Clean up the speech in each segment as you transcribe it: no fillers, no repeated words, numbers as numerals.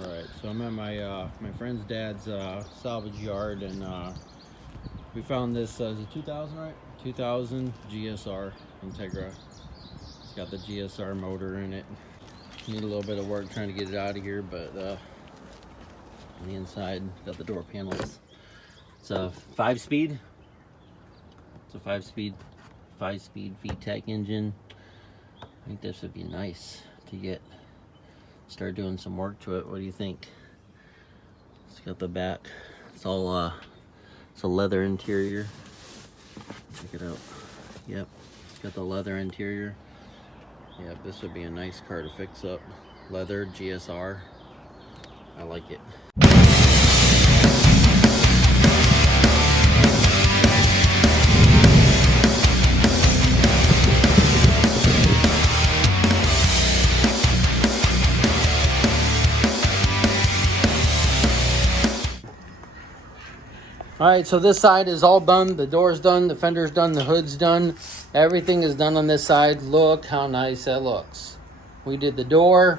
Alright, so I'm at my friend's dad's salvage yard, and we found this, is it 2000, right? 2000 GSR Integra. It's got the GSR motor in it. Need a little bit of work trying to get it out of here, but on the inside, got the door panels. It's a 5-speed. It's a 5-speed VTEC engine. I think this would be nice to start doing some work to it. What do you think? It's got the back. It's all it's a leather interior. Check it out. Yep, it's got the leather interior. Yep, this would be a nice car to fix up. Leather GSR. I like it. All right, so this side is all done. The door's done, the fender's done, the hood's done. Everything is done on this side. Look how nice that looks. We did the door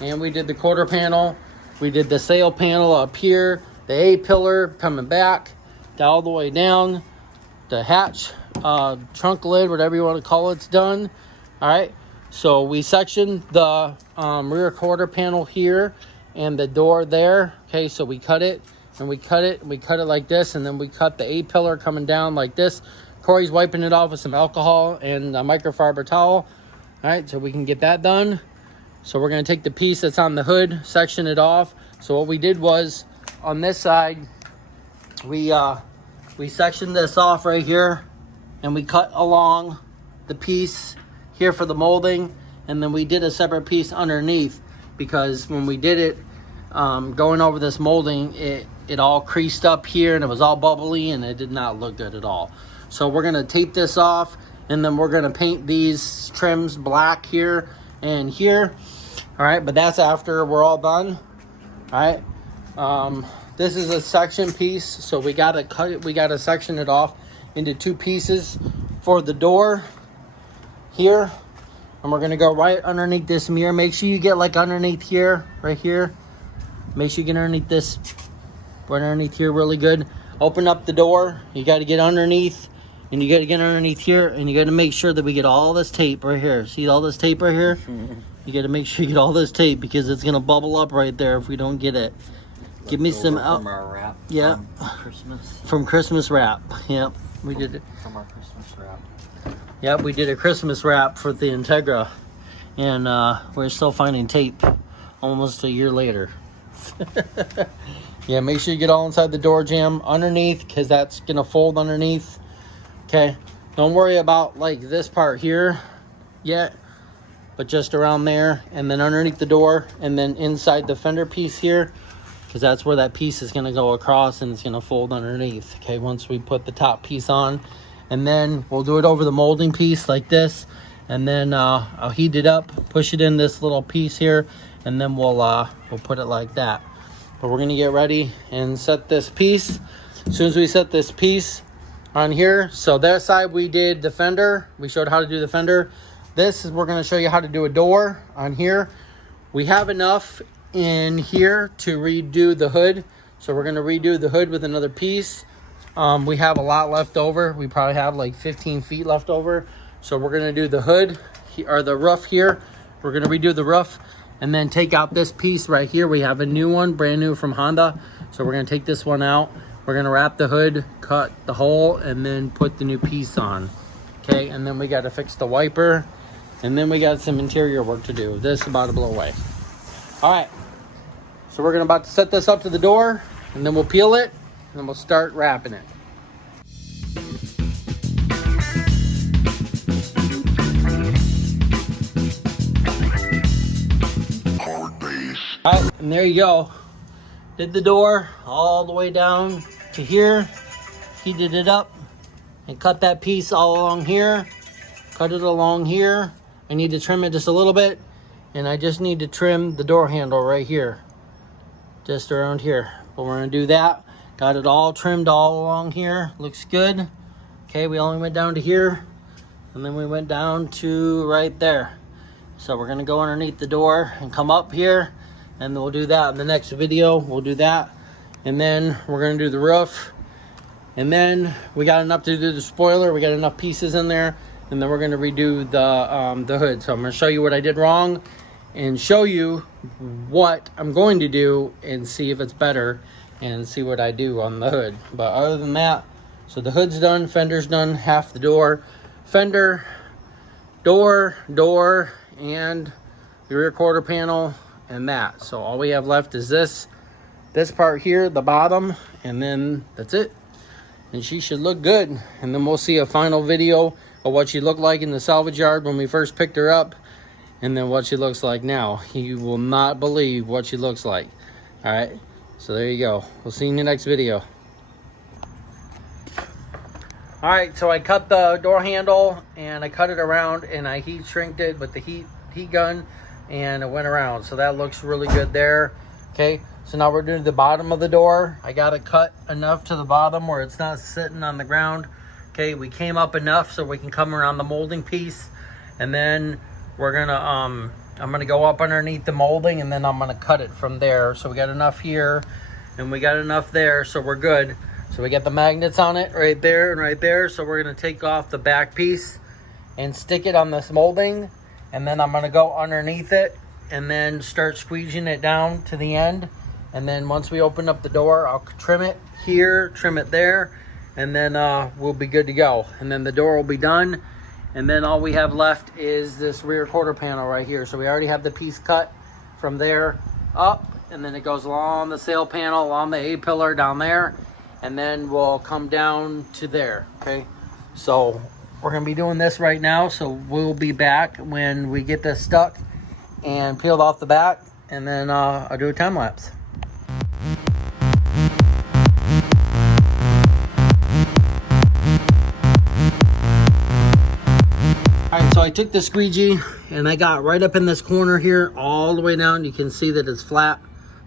and we did the quarter panel. We did the sail panel up here, the A-pillar coming back all the way down. The hatch, trunk lid, whatever you want to call it's done. All right, so we sectioned the rear quarter panel here and the door there. Okay, so we cut it. And we cut it like this, and then we cut the A-pillar coming down like this. Corey's wiping it off with some alcohol and a microfiber towel. All right, so we can get that done. So we're gonna take the piece that's on the hood, section it off. So what we did was, on this side, we sectioned this off right here, and we cut along the piece here for the molding, and then we did a separate piece underneath, because when we did it, going over this molding, it all creased up here and it was all bubbly and it did not look good at all. So we're gonna tape this off, and then we're gonna paint these trims black here and here. All right, but that's after we're all done. All right, this is a section piece, so we gotta cut it, we gotta section it off into 2 pieces for the door here. And we're gonna go right underneath this mirror. Make sure you get like underneath here, right here. Make sure you get underneath this, right underneath here really good. Open up the door. You got to get underneath, and you got to get underneath here, and you got to make sure that we get all this tape right here. See all this tape right here? You got to make sure you get all this tape, because it's going to bubble up right there if we don't get it. Give me some out. From our wrap. Yeah. From Christmas. From Christmas wrap. Yep. We did it. From our Christmas wrap. Yep, we did a Christmas wrap for the Integra, and we're still finding tape almost a year later. Yeah, make sure you get all inside the door jamb underneath, because that's gonna fold underneath. Okay, don't worry about like this part here yet, but just around there, and then underneath the door, and then inside the fender piece here, because that's where that piece is gonna go across and it's gonna fold underneath. Okay, once we put the top piece on, and then we'll do it over the molding piece like this, and then I'll heat it up, push it in this little piece here, and then we'll put it like that. But we're gonna get ready and set this piece. As soon as we set this piece on here, so that side we did the fender. We showed how to do the fender. This is, we're gonna show you how to do a door on here. We have enough in here to redo the hood. So we're gonna redo the hood with another piece. We have a lot left over. We probably have like 15 feet left over. So we're gonna do the hood, or the roof here. We're gonna redo the roof, and then take out this piece right here. We have a new one, brand new from Honda. So we're gonna take this one out. We're gonna wrap the hood, cut the hole, and then put the new piece on. Okay, and then we gotta fix the wiper, and then we got some interior work to do. This is about to blow away. All right, so we're about to set this up to the door, and then we'll peel it, and then we'll start wrapping it. All right, and there you go. Did the door all the way down to here, heated it up, and cut that piece all along here. Cut it along here. I need to trim it just a little bit, and I just need to trim the door handle right here, just around here. But we're gonna do that. Got it all trimmed all along here. Looks good. Okay, we only went down to here, and then we went down to right there. So we're gonna go underneath the door and come up here, and we'll do that in the next video. We'll do that, and then we're gonna do the roof, and then we got enough to do the spoiler. We got enough pieces in there, and then we're gonna redo the hood. So I'm gonna show you what I did wrong, and show you what I'm going to do, and see if it's better, and see what I do on the hood. But other than that, so the hood's done, fender's done, half the door, fender, door, and the rear quarter panel, and that. So all we have left is this part here, the bottom, and then that's it. And she should look good. And then we'll see a final video of what she looked like in the salvage yard when we first picked her up, and then what she looks like now. You will not believe what she looks like. All right, so there you go. We'll see you in the next video. All right, so I cut the door handle, and I cut it around, and I heat shrinked it with the heat gun, and it went around. So that looks really good there. Okay, so now we're doing the bottom of the door. I got it cut enough to the bottom where it's not sitting on the ground. Okay, we came up enough so we can come around the molding piece, and then we're gonna I'm gonna go up underneath the molding, and then I'm gonna cut it from there. So we got enough here, and we got enough there, so we're good. So we got the magnets on it right there and right there. So we're gonna take off the back piece and stick it on this molding, and then I'm gonna go underneath it and then start squeezing it down to the end. And then once we open up the door, I'll trim it here, trim it there, and then we'll be good to go. And then the door will be done. And then all we have left is this rear quarter panel right here. So we already have the piece cut from there up, and then it goes along the sail panel, along the A-pillar down there, and then we'll come down to there. Okay, so we're gonna be doing this right now. So we'll be back when we get this stuck and peeled off the back, and then I'll do a time lapse. All right, so I took the squeegee and I got right up in this corner here all the way down. You can see that it's flat.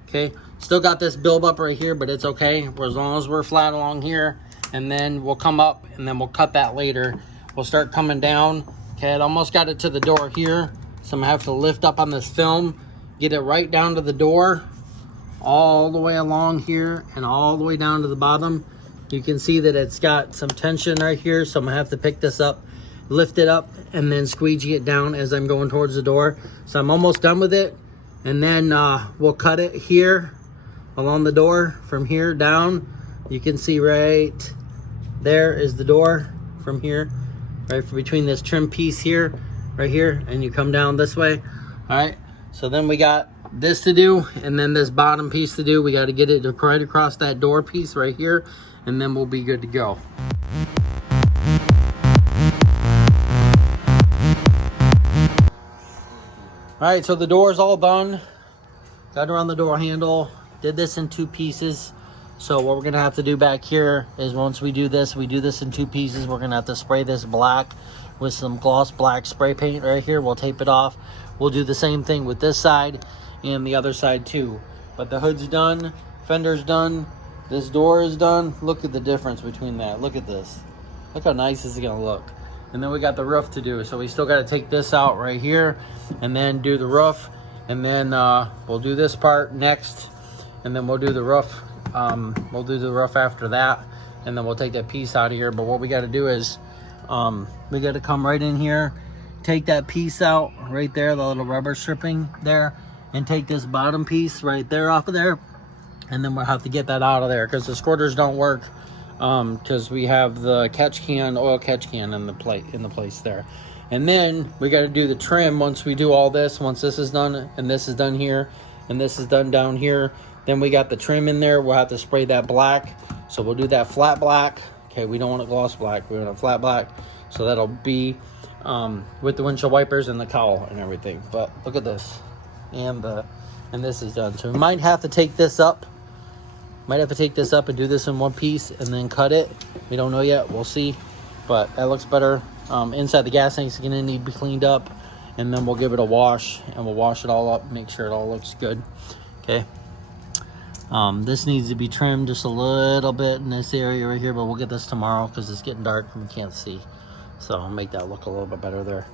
Okay, still got this build up right here, but it's okay as long as we're flat along here. And then we'll come up, and then we'll cut that later. We'll start coming down. Okay, I almost got it to the door here, so I'm gonna have to lift up on this film, get it right down to the door, all the way along here and all the way down to the bottom. You can see that it's got some tension right here, so I'm gonna have to pick this up, lift it up, and then squeegee it down as I'm going towards the door. So I'm almost done with it, and then we'll cut it here along the door from here down. You can see right there is the door from here, right between this trim piece here, right here, and you come down this way. All right, so then we got this to do, and then this bottom piece to do. We got to get it right across that door piece right here, and then we'll be good to go. All right, so the door is all done. Got around the door handle, did this in 2 pieces. So what we're gonna have to do back here is once we do this in 2 pieces. We're gonna have to spray this black with some gloss black spray paint right here. We'll tape it off. We'll do the same thing with this side and the other side too. But the hood's done, fender's done, this door is done. Look at the difference between that. Look at this. Look how nice this is gonna look. And then we got the roof to do. So we still gotta take this out right here and then do the roof. And then we'll do this part next, and then we'll do the roof. We'll do the roof after that, and then we'll take that piece out of here. But what we got to do is we got to come right in here, take that piece out right there, the little rubber stripping there, and take this bottom piece right there off of there, and then we'll have to get that out of there because the squirters don't work because we have the catch can, oil catch can in the place there. And then we got to do the trim once we do all this. Once this is done, and this is done here, and this is done down here, then we got the trim in there. We'll have to spray that black. So we'll do that flat black. Okay, we don't want a gloss black. We want a flat black. So that'll be with the windshield wipers and the cowl and everything. But look at this, and this is done. So we might have to take this up. Might have to take this up and do this in one piece and then cut it. We don't know yet. We'll see. But that looks better. Inside the gas tank is going to need to be cleaned up, and then we'll give it a wash, and we'll wash it all up, make sure it all looks good. Okay. This needs to be trimmed just a little bit in this area right here, but we'll get this tomorrow because it's getting dark and we can't see. So I'll make that look a little bit better there.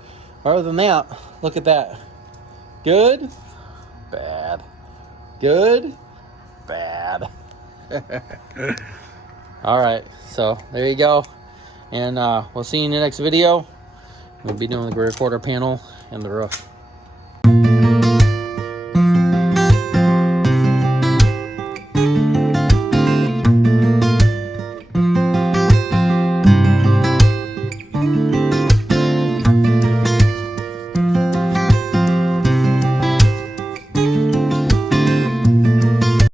Other than that, look at that. Good? Bad. Good? Bad. All right, so there you go. And we'll see you in the next video. We'll be doing the rear quarter panel and the roof.